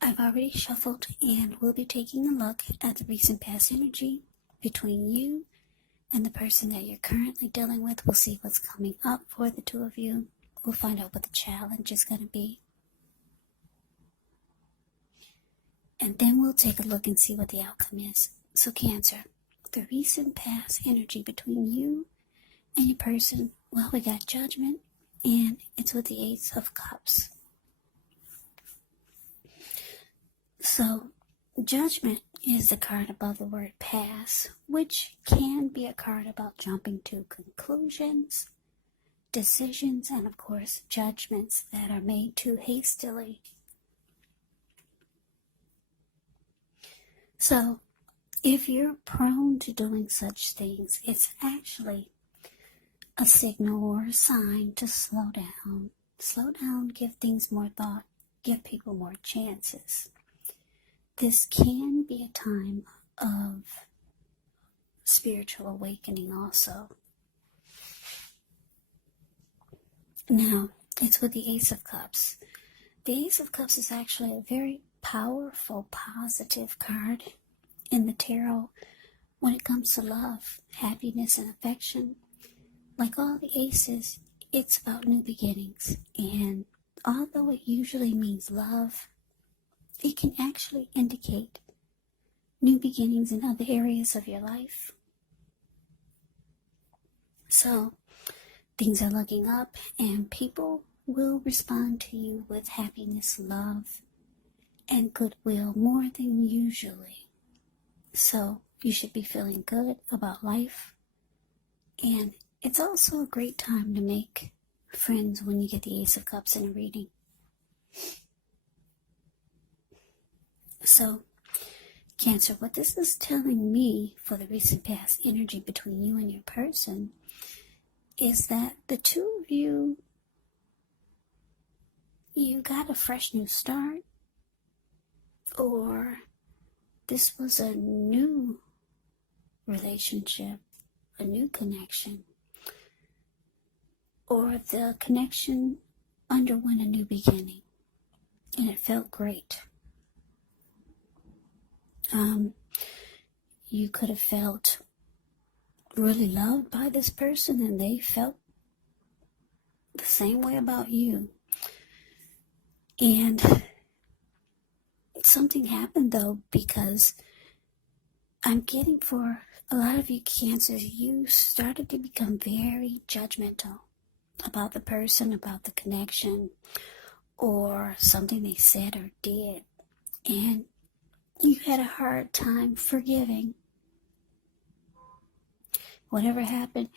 I've already shuffled and we'll be taking a look at the recent past energy between you and the person that you're currently dealing with. We'll see what's coming up for the two of you. We'll find out what the challenge is going to be. And then we'll take a look and see what the outcome is. So Cancer, the recent past energy between you and your person, well, we got Judgment, and it's with the Ace of Cups. So, Judgment is the card above the word pass, which can be a card about jumping to conclusions, decisions, and of course, judgments that are made too hastily. So, if you're prone to doing such things, it's actually a signal or a sign to slow down. Slow down, give things more thought, give people more chances. This can be a time of spiritual awakening also. Now, it's with the Ace of Cups. The Ace of Cups is actually a very powerful, positive card in the tarot when it comes to love, happiness, and affection. Like all the aces, it's about new beginnings. And although it usually means love, it can actually indicate new beginnings in other areas of your life. So, things are looking up and people will respond to you with happiness, love, and goodwill more than usually. So, you should be feeling good about life. And it's also a great time to make friends when you get the Ace of Cups in a reading. So, Cancer, what this is telling me for the recent past energy between you and your person is that the two of you got a fresh new start, or this was a new relationship, a new connection, or the connection underwent a new beginning and it felt great. You could have felt really loved by this person and they felt the same way about you. And something happened though, because I'm getting for a lot of you Cancers, you started to become very judgmental about the person, about the connection, or something they said or did. And you had a hard time forgiving. Whatever happened,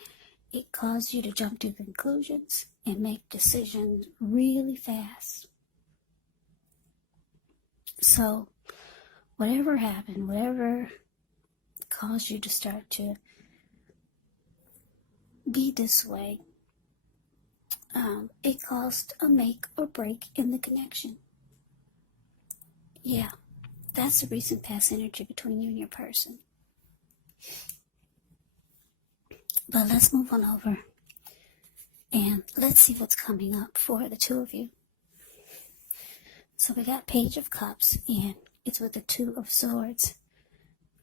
it caused you to jump to conclusions and make decisions really fast. So, whatever happened, whatever caused you to start to be this way, it caused a make or break in the connection. Yeah, that's the recent past energy between you and your person. But let's move on over and let's see what's coming up for the two of you. So we got Page of Cups and it's with the Two of Swords.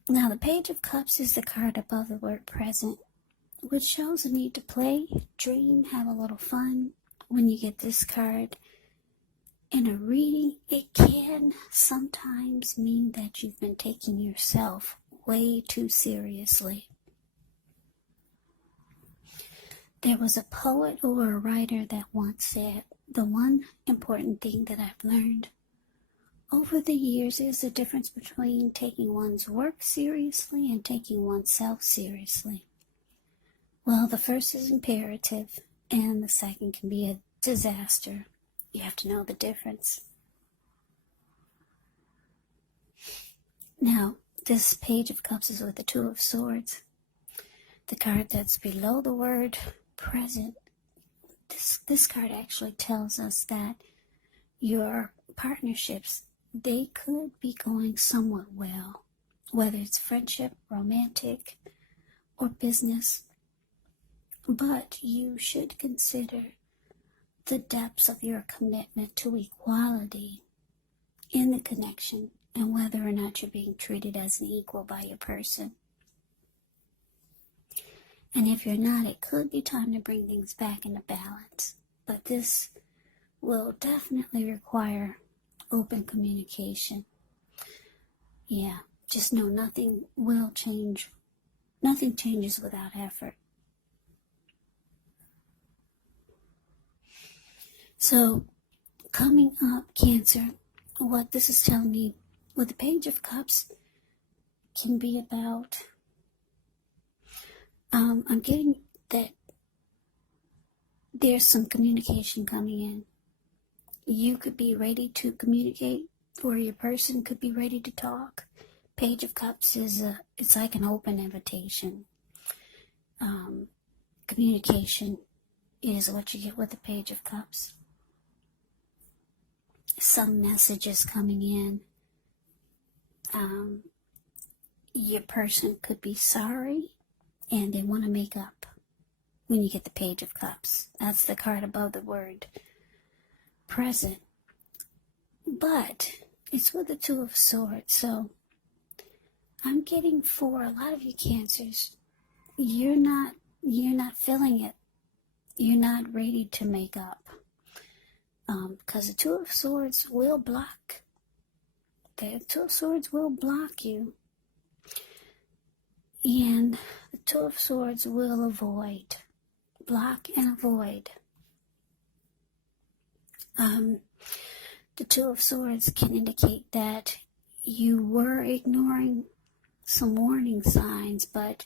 Now the Page of Cups is the card above the word present, which shows a need to play, dream, have a little fun. When you get this card in a reading, it can sometimes mean that you've been taking yourself way too seriously. There was a poet or a writer that once said, the one important thing that I've learned over the years is the difference between taking one's work seriously and taking oneself seriously. Well, the first is imperative, and the second can be a disaster. You have to know the difference. Now, this Page of Cups is with the Two of Swords. The card that's below the word present. This card actually tells us that your partnerships, they could be going somewhat well, whether it's friendship, romantic, or business. But you should consider the depths of your commitment to equality in the connection and whether or not you're being treated as an equal by your person. And if you're not, it could be time to bring things back into balance. But this will definitely require open communication. Yeah, just know nothing will change. Nothing changes without effort. So, coming up, Cancer, what this is telling me with the Page of Cups can be about, I'm getting that there's some communication coming in. You could be ready to communicate, or your person could be ready to talk. Page of Cups is it's like an open invitation. Communication is what you get with the Page of Cups. Some messages coming in. Your person could be sorry and they want to make up when you get the Page of Cups. That's the card above the word present. But it's with the Two of Swords, so I'm getting for a lot of you Cancers, you're not feeling it. You're not ready to make up. Because the Two of Swords will block. The Two of Swords will block you. And the Two of Swords will avoid. Block and avoid. The Two of Swords can indicate that you were ignoring some warning signs, but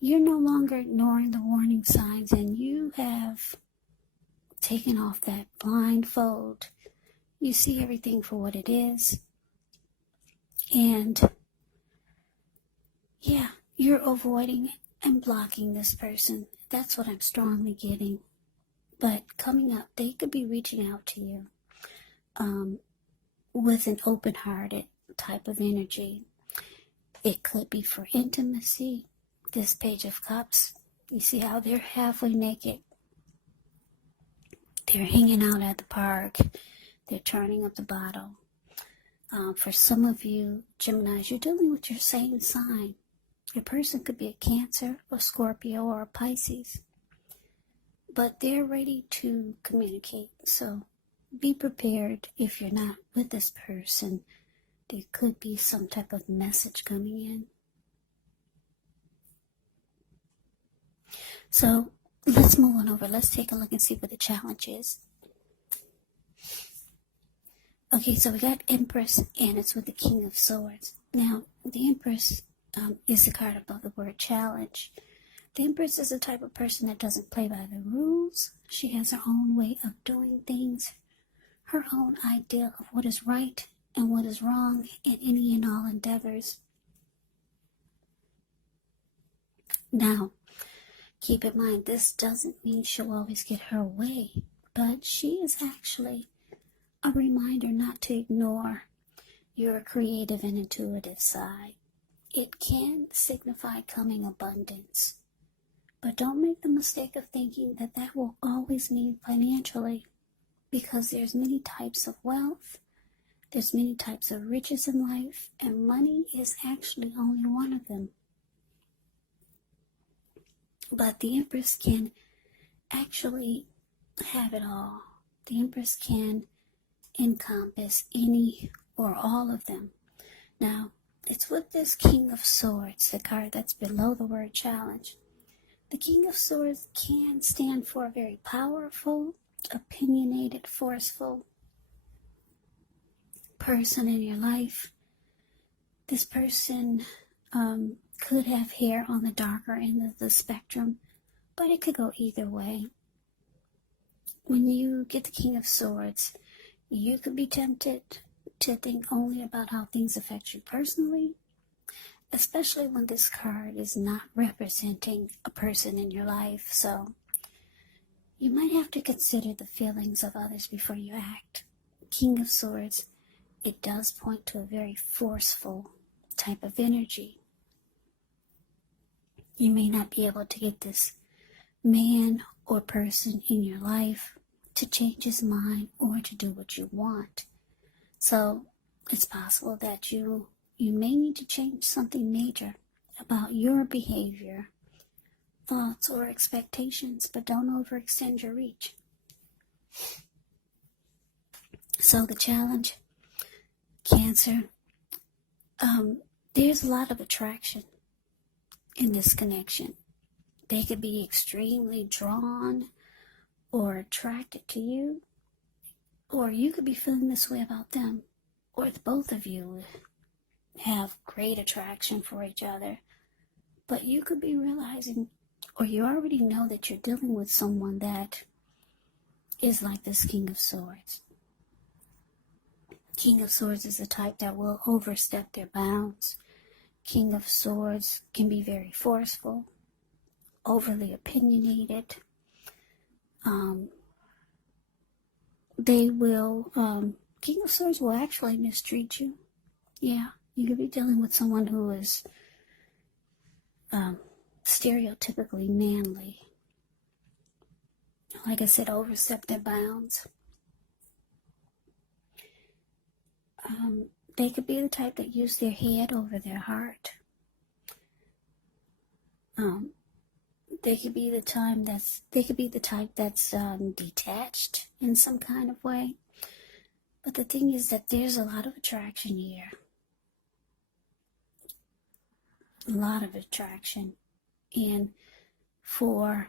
you're no longer ignoring the warning signs, and you have taken off that blindfold. You see everything for what it is. And yeah, you're avoiding and blocking this person. That's what I'm strongly getting. But coming up, they could be reaching out to you with an open-hearted type of energy. It could be for intimacy. This Page of Cups, you see how they're halfway naked. They're hanging out at the park. They're turning up the bottle. For some of you Geminis, you're dealing with your same sign. Your person could be a Cancer, a Scorpio, or a Pisces. But they're ready to communicate. So be prepared if you're not with this person. There could be some type of message coming in. So let's move on over. Let's take a look and see what the challenge is. Okay, so we got Empress, and it's with the King of Swords. Now, the Empress is the card above the word challenge. The Empress is the type of person that doesn't play by the rules. She has her own way of doing things, her own idea of what is right and what is wrong in any and all endeavors. Now, keep in mind, this doesn't mean she'll always get her way, but she is actually a reminder not to ignore your creative and intuitive side. It can signify coming abundance, but don't make the mistake of thinking that that will always mean financially, because there's many types of wealth, there's many types of riches in life, and money is actually only one of them. But the Empress can actually have it all. The Empress can encompass any or all of them. Now, it's with this King of Swords, the card that's below the word challenge. The King of Swords can stand for a very powerful, opinionated, forceful person in your life. This person could have hair on the darker end of the spectrum, but it could go either way. When you get the King of Swords, you could be tempted to think only about how things affect you personally, especially when this card is not representing a person in your life. So you might have to consider the feelings of others before you act. King of Swords, it does point to a very forceful type of energy. You may not be able to get this man or person in your life to change his mind or to do what you want. So it's possible that you may need to change something major about your behavior, thoughts, or expectations, but don't overextend your reach. So the challenge, Cancer, there's a lot of attraction in this connection. They could be extremely drawn or attracted to you, or you could be feeling this way about them, or both of you have great attraction for each other, but you could be realizing, or you already know, that you're dealing with someone that is like this King of Swords. King of Swords is the type that will overstep their bounds. King of Swords can be very forceful, overly opinionated. King of Swords will actually mistreat you. Yeah, you could be dealing with someone who is stereotypically manly. Like I said, overstep their bounds. They could be the type that use their head over their heart. They could be the type that's detached in some kind of way. But the thing is that there's a lot of attraction here. A lot of attraction. And for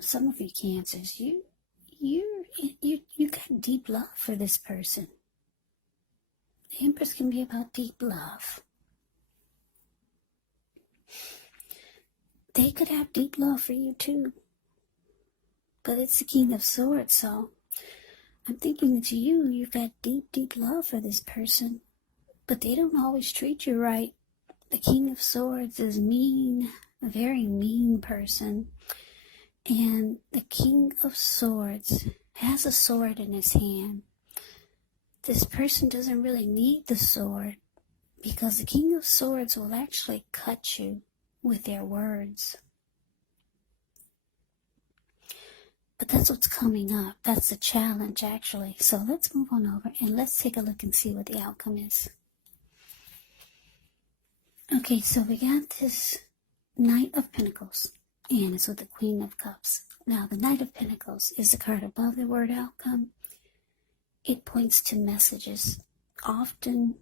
some of you Cancers, you got deep love for this person. The Empress can be about deep love. They could have deep love for you too. But it's the King of Swords, so I'm thinking that you've got deep, deep love for this person. But they don't always treat you right. The King of Swords is mean, a very mean person. And the King of Swords has a sword in his hand. This person doesn't really need the sword, because the King of Swords will actually cut you with their words. But that's what's coming up. That's the challenge, actually. So let's move on over and let's take a look and see what the outcome is. Okay, so we got this Knight of Pentacles, and it's with the Queen of Cups. Now, the Knight of Pentacles is the card above the word outcome. It points to messages. Often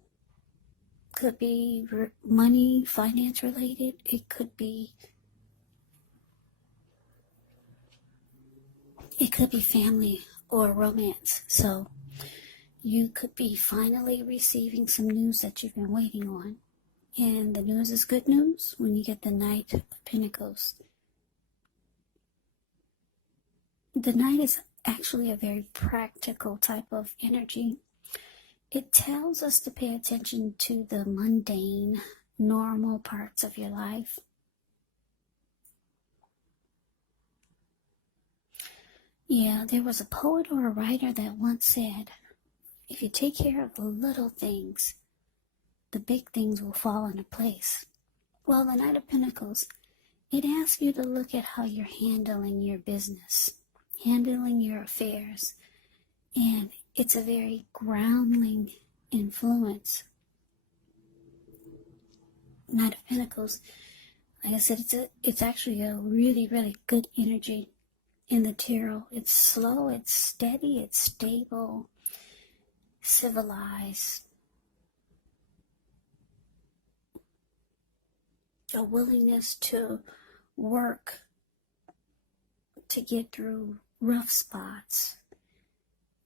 could be money, finance related. It could be family or romance. So you could be finally receiving some news that you've been waiting on. And the news is good news when you get the Knight of Pentacles. The Knight is actually a very practical type of energy. It tells us to pay attention to the mundane, normal parts of your life. Yeah, there was a poet or a writer that once said, if you take care of the little things, the big things will fall into place. Well, the Knight of Pentacles, it asks you to look at how you're handling your business, handling your affairs, and it's a very grounding influence. Knight of Pentacles, like I said, it's actually a really, really good energy in the tarot. It's slow, it's steady, it's stable, civilized. A willingness to work to get through rough spots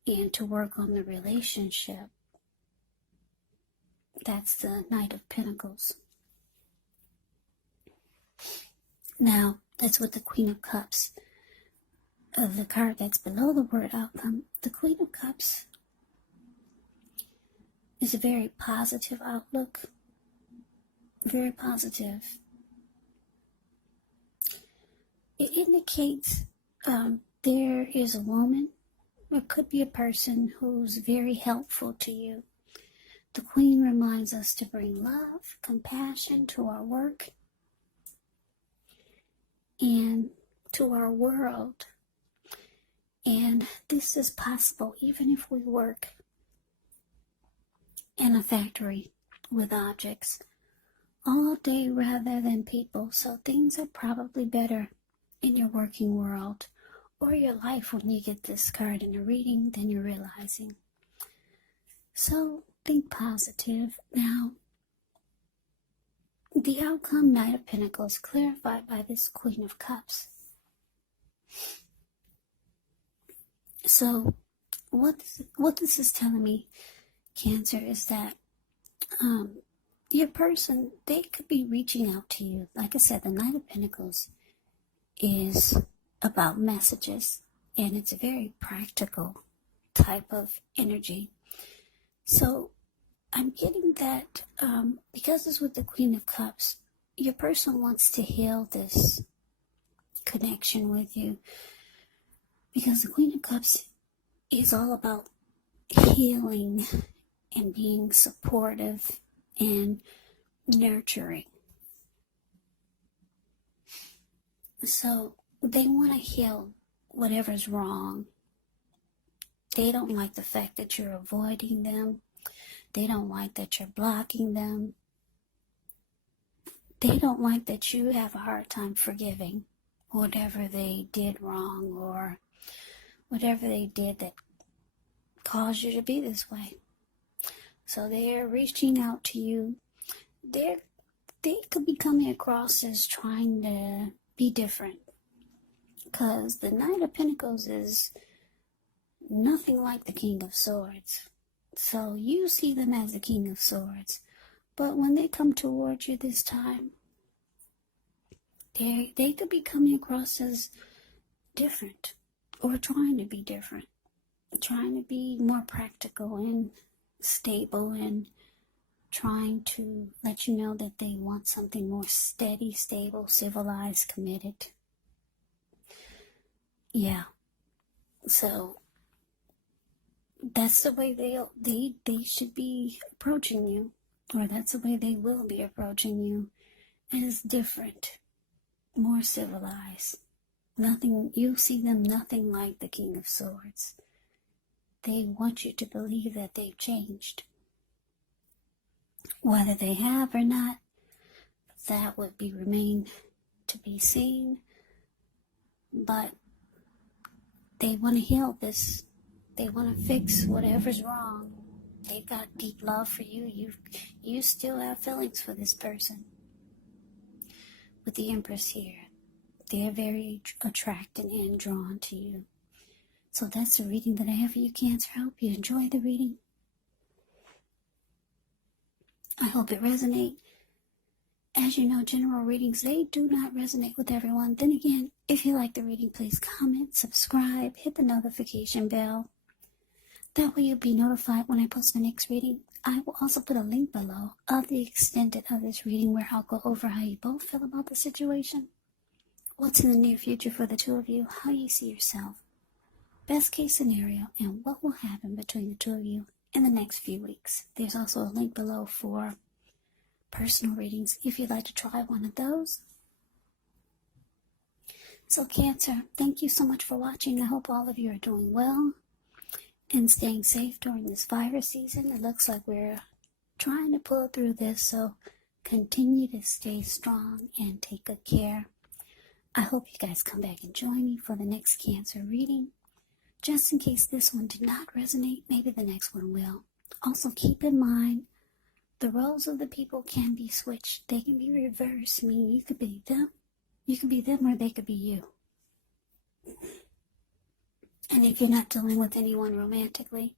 and to work on the relationship. That's the Knight of Pentacles. Now, that's with the Queen of Cups. The card that's below the word outcome. The Queen of Cups is a very positive outlook. Very positive. It indicates there is a woman, or could be a person who's very helpful to you. The Queen reminds us to bring love, compassion to our work and to our world. And this is possible even if we work in a factory with objects all day rather than people. So things are probably better in your working world or your life when you get this card in a reading than you're realizing. So think positive. Now, the outcome, Knight of Pentacles, clarified by this Queen of Cups. So what this is telling me, Cancer, is that your person, they could be reaching out to you. Like I said, the Knight of Pentacles is about messages, and it's a very practical type of energy. So I'm getting that because it's with the Queen of Cups, your person wants to heal this connection with you, because the Queen of Cups is all about healing and being supportive and nurturing. So they want to heal whatever's wrong. They don't like the fact that you're avoiding them. They don't like that you're blocking them. They don't like that you have a hard time forgiving whatever they did wrong or whatever they did that caused you to be this way. So they're reaching out to you. They could be coming across as trying to be different, because the Knight of Pentacles is nothing like the King of Swords. So you see them as the King of Swords, but when they come towards you this time, they could be coming across as different or trying to be different, trying to be more practical and stable, and trying to let you know that they want something more steady, stable, civilized, committed. Yeah. So that's the way they should be approaching you, or that's the way they will be approaching you. It is different, more civilized. Nothing, you see them nothing like the King of Swords. They want you to believe that they've changed. Whether they have or not, that would remain to be seen. But they want to heal this. They want to fix whatever's wrong. They've got deep love for you. You still have feelings for this person. With the Empress here, they're very attracted and drawn to you. So that's the reading that I have for you, Cancer. I hope you enjoy the reading. I hope it resonates. As you know, general readings, they do not resonate with everyone. Then again, if you like the reading, please comment, subscribe, hit the notification bell. That way you'll be notified when I post the next reading. I will also put a link below of the extended of this reading, where I'll go over how you both feel about the situation, what's in the near future for the two of you, how you see yourself, best case scenario, and what will happen between the two of you in the next few weeks. There's also a link below for personal readings if you'd like to try one of those. So Cancer, thank you so much for watching. I hope all of you are doing well and staying safe during this virus season. It looks like we're trying to pull through this, so continue to stay strong and take good care. I hope you guys come back and join me for the next Cancer reading. Just in case this one did not resonate, maybe the next one will. Also keep in mind, the roles of the people can be switched. They can be reversed, meaning you could be them. You could be them, or they could be you. And if you're not dealing with anyone romantically,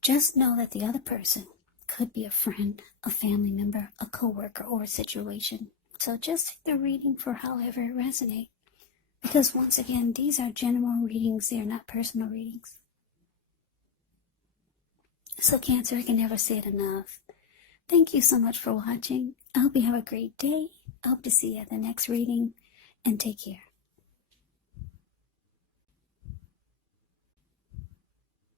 just know that the other person could be a friend, a family member, a coworker, or a situation. So just take the reading for however it resonates. Because once again, these are general readings. They are not personal readings. So Cancer, I can never say it enough. Thank you so much for watching. I hope you have a great day. I hope to see you at the next reading, and take care.